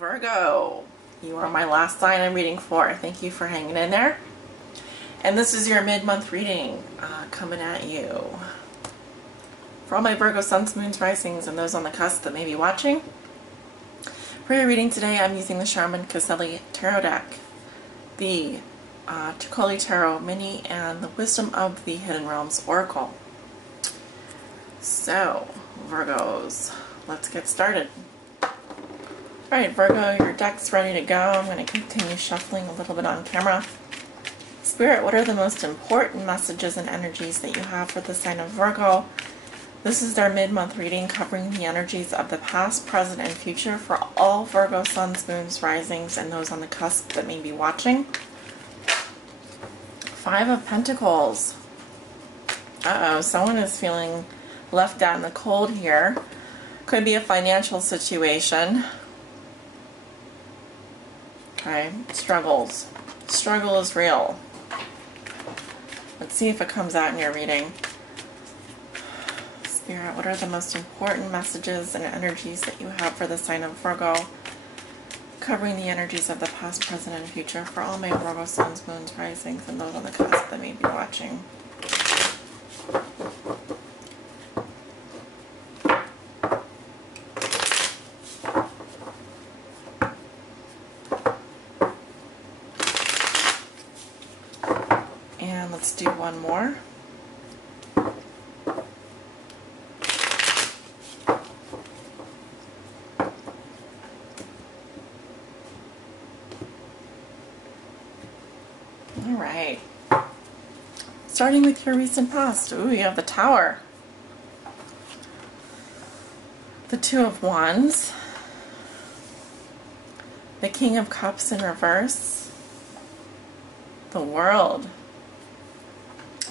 Virgo, you are my last sign I'm reading for. Thank you for hanging in there. And this is your mid-month reading coming at you. For all my Virgo suns, moons, risings, and those on the cusp that may be watching, for your reading today, I'm using the Charmin Caselli Tarot deck, the Tricoli Tarot Mini, and the Wisdom of the Hidden Realms Oracle. So, Virgos, let's get started. Alright, Virgo, your deck's ready to go. I'm going to continue shuffling a little bit on camera. Spirit, what are the most important messages and energies that you have for the sign of Virgo? This is their mid-month reading covering the energies of the past, present, and future for all Virgo suns, moons, risings, and those on the cusp that may be watching. Five of Pentacles. Uh-oh, someone is feeling left out in the cold here. Could be a financial situation. Okay, struggles. Struggle is real. Let's see if it comes out in your reading. Spirit, what are the most important messages and energies that you have for the sign of Virgo? Covering the energies of the past, present, and future for all my Virgo suns, moons, risings, and those on the cusp that may be watching. And let's do one more. Alright. Starting with your recent past. Ooh, you have the Tower. The Two of Wands. The King of Cups in reverse. The World.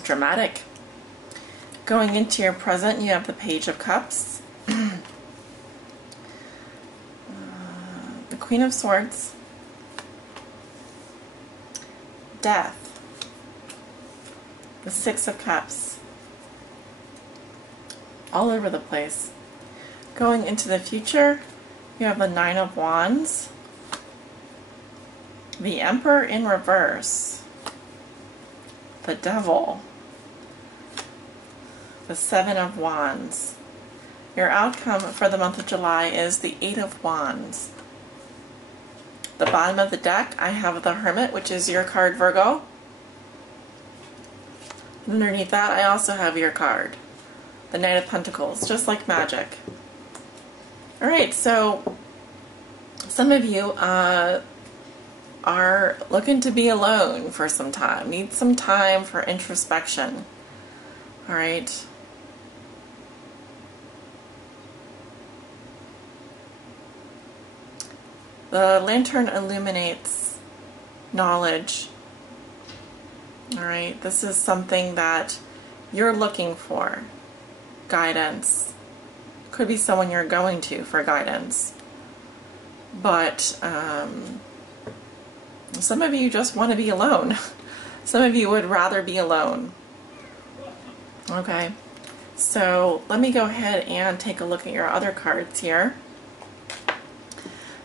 Dramatic. Going into your present, you have the Page of Cups. The Queen of Swords. Death. The Six of Cups. All over the place. Going into the future, you have the Nine of Wands. The Emperor in reverse. The Devil. The Seven of Wands. Your outcome for the month of July is the Eight of Wands. The bottom of the deck, I have the Hermit, which is your card, Virgo. Underneath that, I also have your card, the Knight of Pentacles, just like magic. Alright, so some of you are looking to be alone for some time, need some time for introspection. Alright. The lantern illuminates knowledge. Alright, this is something that you're looking for. Guidance. Could be someone you're going to for guidance. But some of you just want to be alone. Some of you would rather be alone. Okay, so let me go ahead and take a look at your other cards here.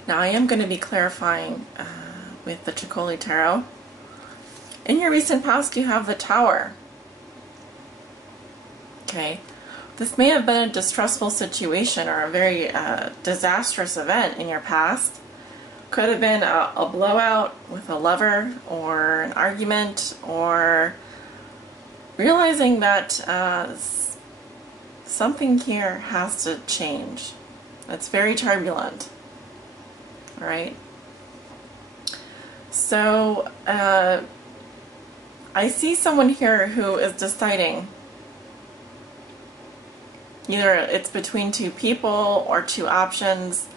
Now I am going to be clarifying with the Tricoli Tarot. In your recent past you have the Tower. Okay, this may have been a distressful situation or a very disastrous event in your past. Could have been a blowout with a lover or an argument, or realizing that something here has to change. It's very turbulent. Alright, so I see someone here who is deciding. Either it's between two people or two options.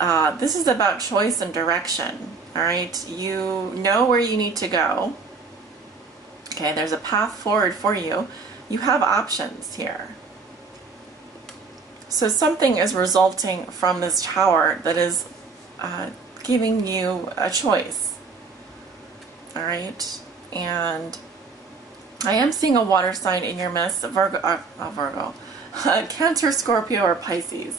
This is about choice and direction. Alright, you know where you need to go. Okay, there's a path forward for you. You have options here. So something is resulting from this Tower that is giving you a choice. Alright, and I am seeing a water sign in your midst, Virgo, Cancer, Scorpio, or Pisces.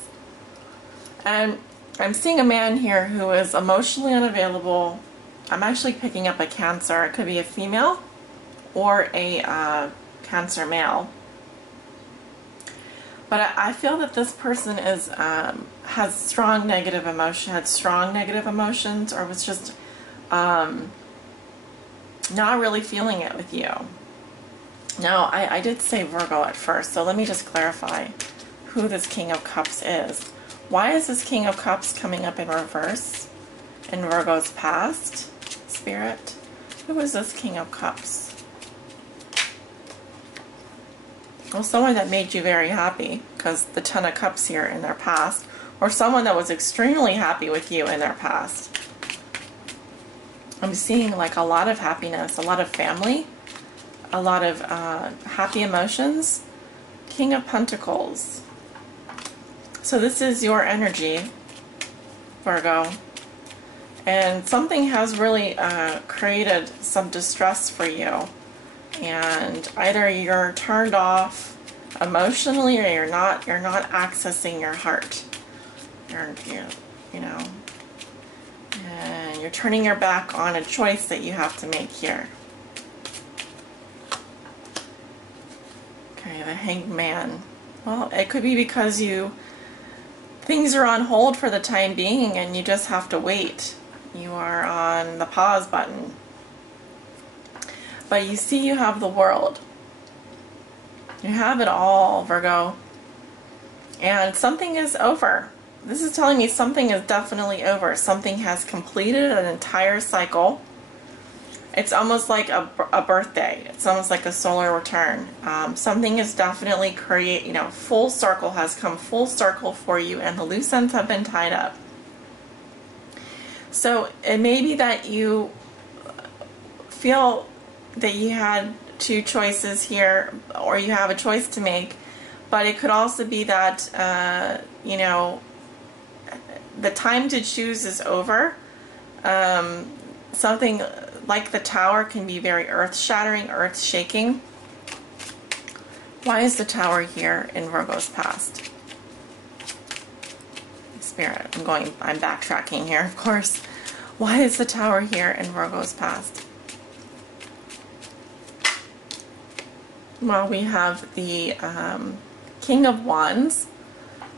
And I'm seeing a man here who is emotionally unavailable. I'm actually picking up a Cancer. It could be a female or a Cancer male. But I feel that this person is has strong negative emotion, had strong negative emotions, or was just not really feeling it with you. Now, I did say Virgo at first, so let me just clarify who this King of Cups is. Why is this King of Cups coming up in reverse in Virgo's past, Spirit? Who is this King of Cups? Well, someone that made you very happy, because the Ten of Cups here in their past, or someone that was extremely happy with you in their past. I'm seeing like a lot of happiness, a lot of family, a lot of happy emotions. King of Pentacles. So this is your energy, Virgo. And something has really created some distress for you. And either you're turned off emotionally, or you're not accessing your heart. You know, and you're turning your back on a choice that you have to make here. Okay, the Hanged Man. Well, it could be because things are on hold for the time being and you just have to wait. You are on the pause button. But you see, you have the world. You have it all, Virgo. And something is over. This is telling me something is definitely over. Something has completed an entire cycle. It's almost like a birthday. It's almost like a solar return. Something is definitely full circle, has come full circle for you, and the loose ends have been tied up. So it may be that you feel that you had two choices here, or you have a choice to make, but it could also be that, the time to choose is over. Something like the Tower can be very earth-shattering, earth-shaking. Why is the Tower here in Virgo's past? Spirit, I'm backtracking here, of course. Why is the Tower here in Virgo's past? Well, we have the King of Wands,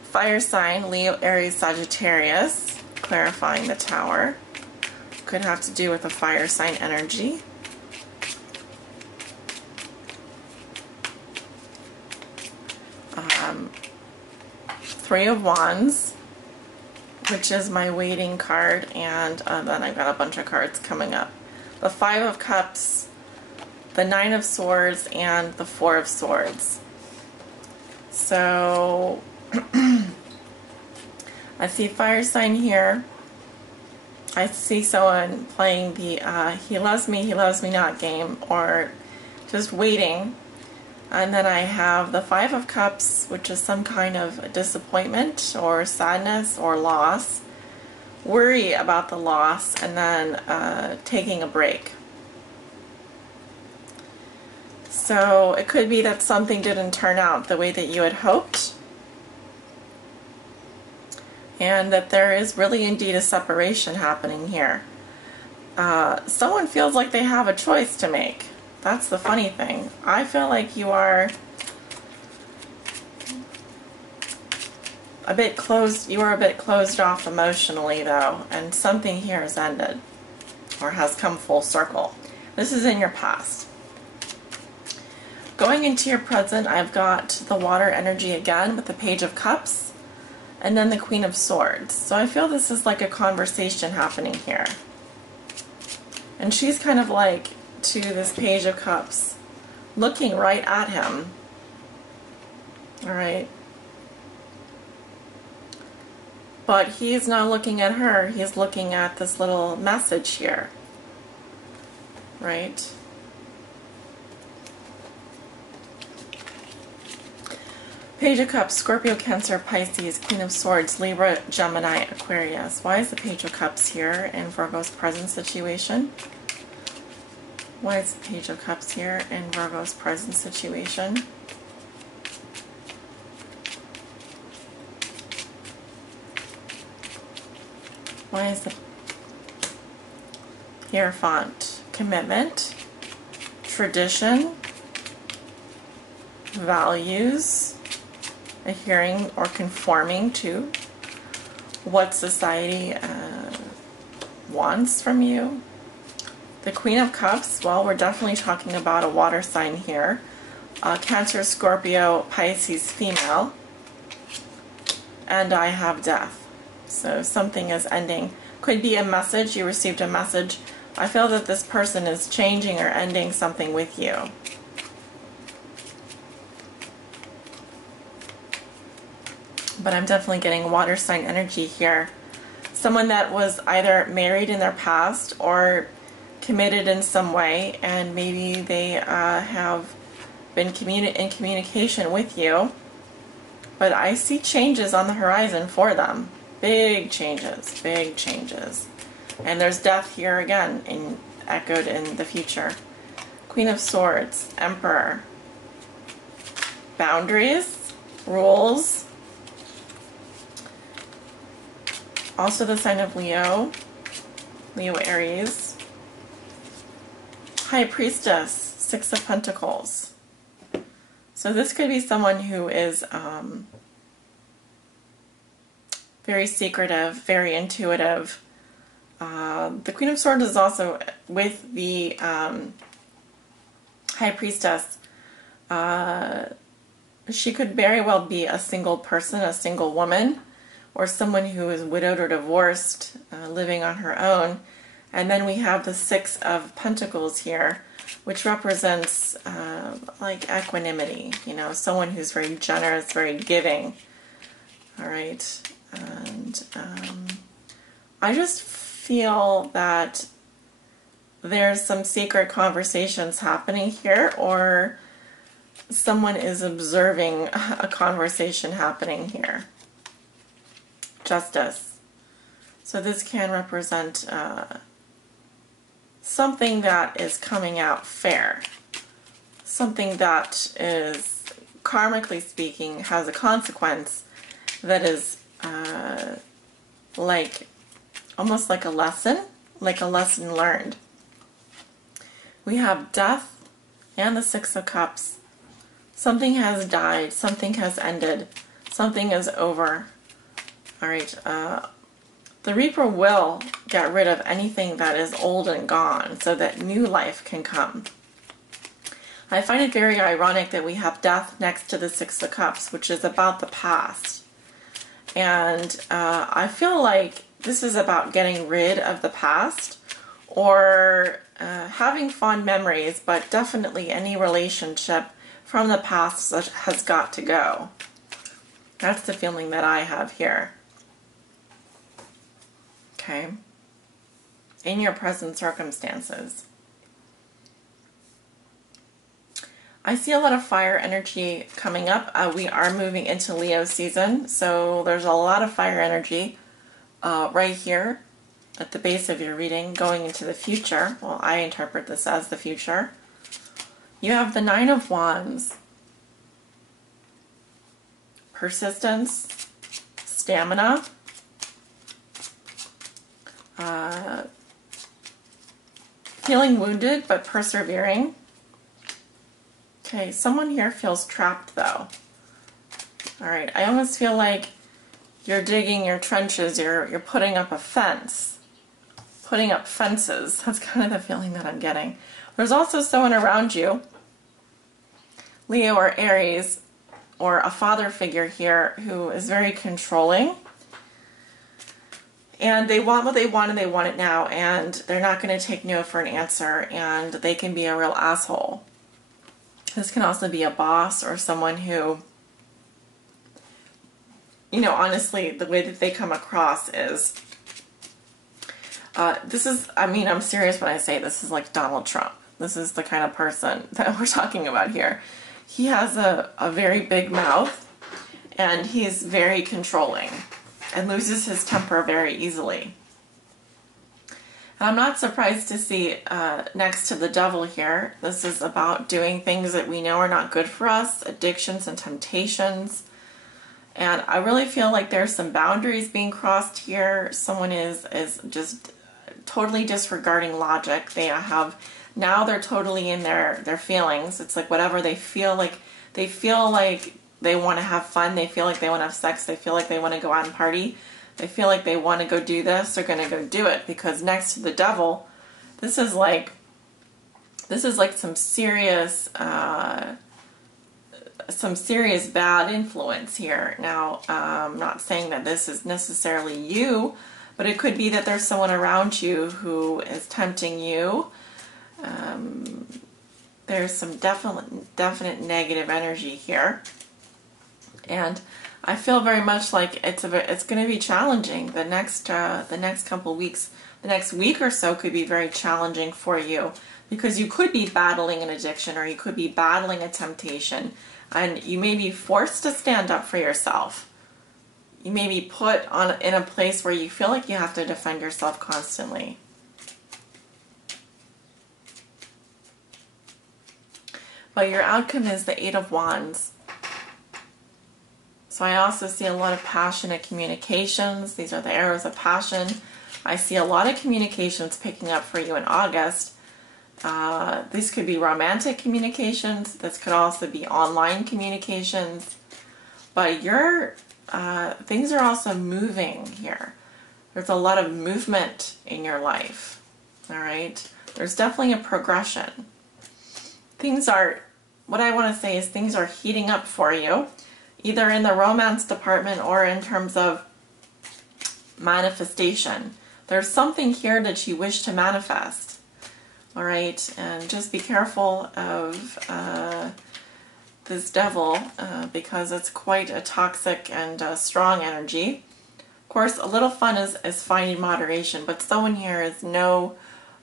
fire sign, Leo, Aries, Sagittarius, clarifying the Tower. Could have to do with a fire sign energy. Three of Wands, which is my waiting card, and then I've got a bunch of cards coming up. The Five of Cups, the Nine of Swords, and the Four of Swords. So I see fire sign here. I see someone playing the he loves me not game, or just waiting. And then I have the Five of Cups, which is some kind of disappointment or sadness or loss, worry about the loss, and then taking a break. So it could be that something didn't turn out the way that you had hoped, and that there is really indeed a separation happening here. Someone feels like they have a choice to make. That's the funny thing. I feel like you are a bit closed. You are a bit closed off emotionally, though, and something here has ended or has come full circle. This is in your past. Going into your present, I've got the water energy again with the Page of Cups and then the Queen of Swords. So I feel this is like a conversation happening here. And she's kind of like to this Page of Cups, looking right at him. Alright. But he's not looking at her, he's looking at this little message here. Right? Page of Cups, Scorpio, Cancer, Pisces, Queen of Swords, Libra, Gemini, Aquarius. Why is the Page of Cups here in Virgo's present situation? Why is the Page of Cups here in Virgo's present situation? Why is the Hierophant? Commitment, tradition, values, adhering or conforming to what society wants from you. The Queen of Cups, well, we're definitely talking about a water sign here. Cancer, Scorpio, Pisces, female. And I have death. So something is ending. Could be a message. You received a message. I feel that this person is changing or ending something with you. But I'm definitely getting water sign energy here. Someone that was either married in their past or committed in some way, and maybe they have been in communication with you. But I see changes on the horizon for them. Big changes, big changes. And there's death here again, echoed in the future. Queen of Swords, Emperor. Boundaries, rules. Also the sign of Leo, Leo Aries. High Priestess, Six of Pentacles. So this could be someone who is very secretive, very intuitive. The Queen of Swords is also with the High Priestess. She could very well be a single person, a single woman, or someone who is widowed or divorced, living on her own. And then we have the Six of Pentacles here, which represents like equanimity, you know, someone who's very generous, very giving. All right. And I just feel that there's some secret conversations happening here, or someone is observing a conversation happening here. Justice. So this can represent something that is coming out fair. Something that is, karmically speaking, has a consequence that is like, almost like a lesson learned. We have death and the Six of Cups. Something has died, something has ended, something is over. All right, the Reaper will get rid of anything that is old and gone so that new life can come. I find it very ironic that we have death next to the Six of Cups, which is about the past. And I feel like this is about getting rid of the past, or having fond memories, but definitely any relationship from the past that has got to go. That's the feeling that I have here. Okay. In your present circumstances. I see a lot of fire energy coming up. We are moving into Leo season, so there's a lot of fire energy right here at the base of your reading going into the future. Well, I interpret this as the future. You have the Nine of Wands. Persistence, stamina, feeling wounded but persevering. Okay, someone here feels trapped though. Alright, I almost feel like you're digging your trenches, you're putting up a fence. Putting up fences. That's kind of the feeling that I'm getting. There's also someone around you, Leo or Aries, or a father figure here who is very controlling. And they want what they want and they want it now, and they're not going to take no for an answer, and they can be a real asshole. This can also be a boss or someone who, you know, honestly, the way that they come across is, I'm serious when I say this is like Donald Trump. This is the kind of person that we're talking about here. He has a very big mouth, and he's very controlling and loses his temper very easily. And I'm not surprised to see next to the Devil here, this is about doing things that we know are not good for us, addictions and temptations. And I really feel like there's some boundaries being crossed here. Someone is just totally disregarding logic. Now they're totally in their feelings. It's like whatever they feel like they want to have fun, they feel like they want to have sex, they feel like they want to go out and party, they feel like they want to go do this, they're going to go do it, because next to the devil, this is like some serious bad influence here. Now, I'm not saying that this is necessarily you, but it could be that there's someone around you who is tempting you. There's some definite negative energy here, and I feel very much like it's going to be challenging. The next couple weeks, the next week or so could be very challenging for you, because you could be battling an addiction, or you could be battling a temptation, and you may be forced to stand up for yourself. You may be put in a place where you feel like you have to defend yourself constantly. But your outcome is the Eight of Wands. So I also see a lot of passionate communications. These are the arrows of passion. I see a lot of communications picking up for you in August. These could be romantic communications. This could also be online communications. But things are also moving here. There's a lot of movement in your life. All right? There's definitely a progression. What I want to say is things are heating up for you, either in the romance department or in terms of manifestation. There's something here that you wish to manifest. All right, and just be careful of this devil, because it's quite a toxic and strong energy. Of course, a little fun is finding moderation, but someone here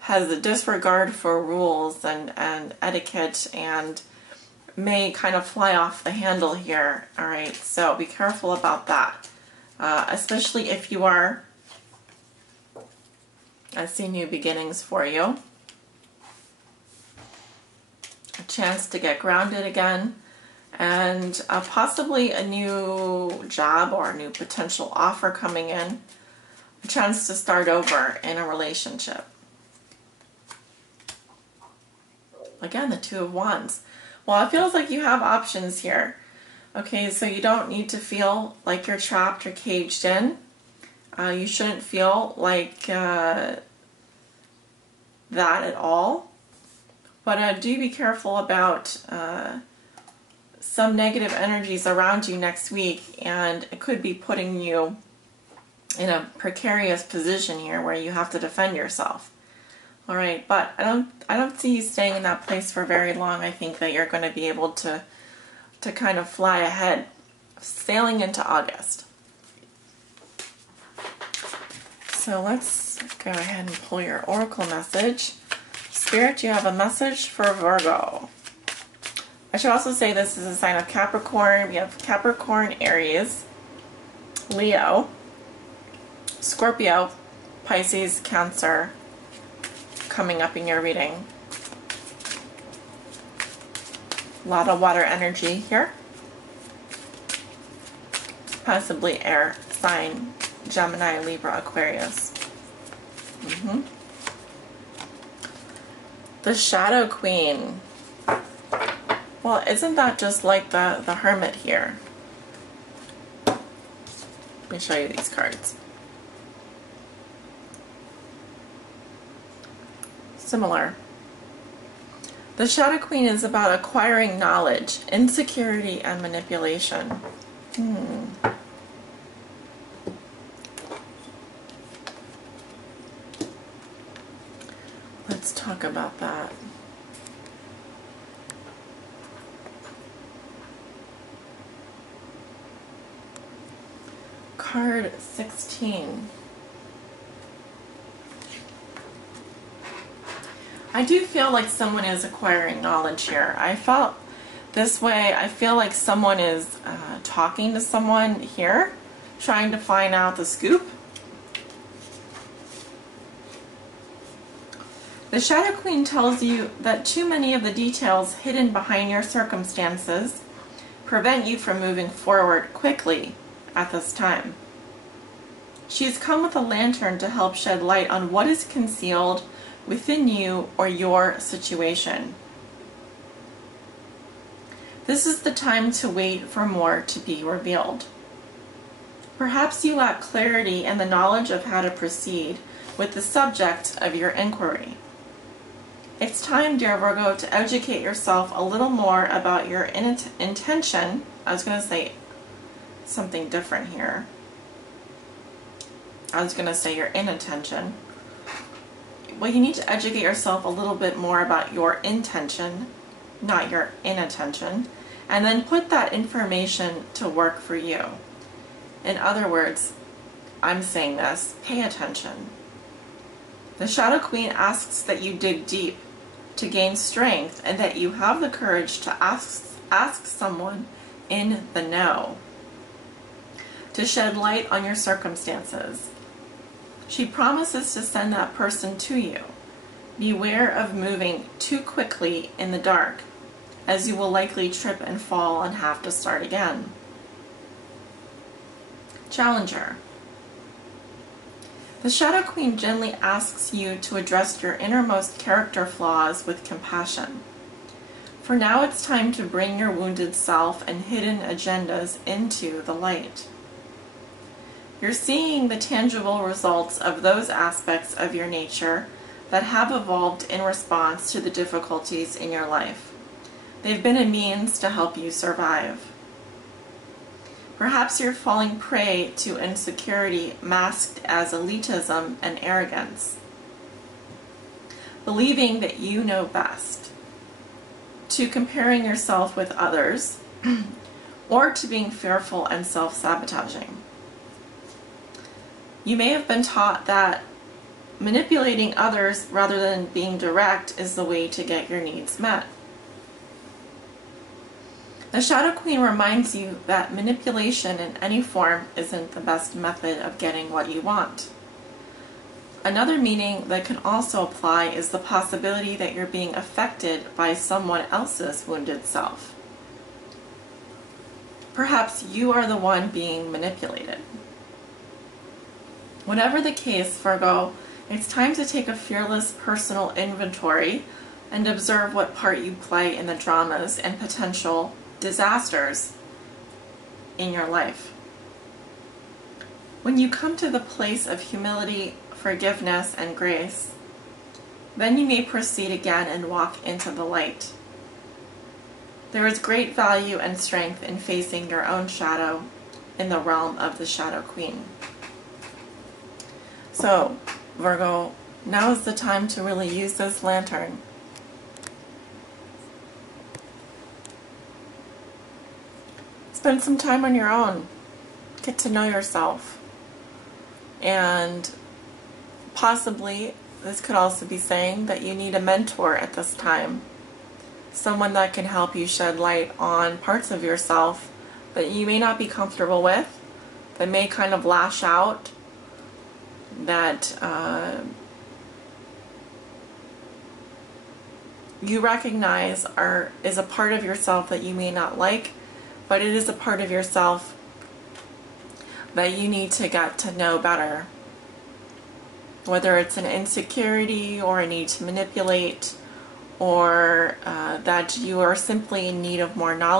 has a disregard for rules and etiquette, and may kind of fly off the handle here. All right, so be careful about that, especially if you are. I see new beginnings for you, a chance to get grounded again, and possibly a new job or a new potential offer coming in, a chance to start over in a relationship. Again, the Two of Wands. Well, it feels like you have options here. Okay, so you don't need to feel like you're trapped or caged in. You shouldn't feel like that at all. But do be careful about some negative energies around you next week, and it could be putting you in a precarious position here where you have to defend yourself. All right, but I don't see you staying in that place for very long. I think that you're going to be able to kind of fly ahead, sailing into August. So let's go ahead and pull your oracle message. Spirit, you have a message for Virgo. I should also say this is a sign of Capricorn. We have Capricorn, Aries, Leo, Scorpio, Pisces, Cancer, coming up in your reading. A lot of water energy here. Possibly air sign, Gemini, Libra, Aquarius. The Shadow Queen. Well, isn't that just like the Hermit here? Let me show you these cards. Similar. The Shadow Queen is about acquiring knowledge, insecurity, and manipulation. Let's talk about that. Card 16. I do feel like someone is acquiring knowledge here. I felt this way. I feel like someone is talking to someone here, trying to find out the scoop. The Shadow Queen tells you that too many of the details hidden behind your circumstances prevent you from moving forward quickly at this time. She has come with a lantern to help shed light on what is concealed within you or your situation. This is the time to wait for more to be revealed. Perhaps you lack clarity and the knowledge of how to proceed with the subject of your inquiry. It's time, dear Virgo, to educate yourself a little more about your intention. I was going to say something different here. I was going to say your inattention. Well, you need to educate yourself a little bit more about your intention, not your inattention, and then put that information to work for you. In other words, I'm saying this, pay attention. The Shadow Queen asks that you dig deep to gain strength and that you have the courage to ask someone in the know to shed light on your circumstances. She promises to send that person to you. Beware of moving too quickly in the dark, as you will likely trip and fall and have to start again. Challenger. The Shadow Queen gently asks you to address your innermost character flaws with compassion. For now it's time to bring your wounded self and hidden agendas into the light. You're seeing the tangible results of those aspects of your nature that have evolved in response to the difficulties in your life. They've been a means to help you survive. Perhaps you're falling prey to insecurity masked as elitism and arrogance, believing that you know best, to comparing yourself with others, or to being fearful and self-sabotaging. You may have been taught that manipulating others rather than being direct is the way to get your needs met. The Shadow Queen reminds you that manipulation in any form isn't the best method of getting what you want. Another meaning that can also apply is the possibility that you're being affected by someone else's wounded self. Perhaps you are the one being manipulated. Whatever the case, Virgo, it's time to take a fearless personal inventory and observe what part you play in the dramas and potential disasters in your life. When you come to the place of humility, forgiveness, and grace, then you may proceed again and walk into the light. There is great value and strength in facing your own shadow in the realm of the Shadow Queen. So, Virgo, now is the time to really use this lantern. Spend some time on your own. Get to know yourself. And possibly, this could also be saying that you need a mentor at this time. Someone that can help you shed light on parts of yourself that you may not be comfortable with, that may kind of lash out, that you recognize is a part of yourself that you may not like, but it is a part of yourself that you need to get to know better. Whether it's an insecurity or a need to manipulate, or that you are simply in need of more knowledge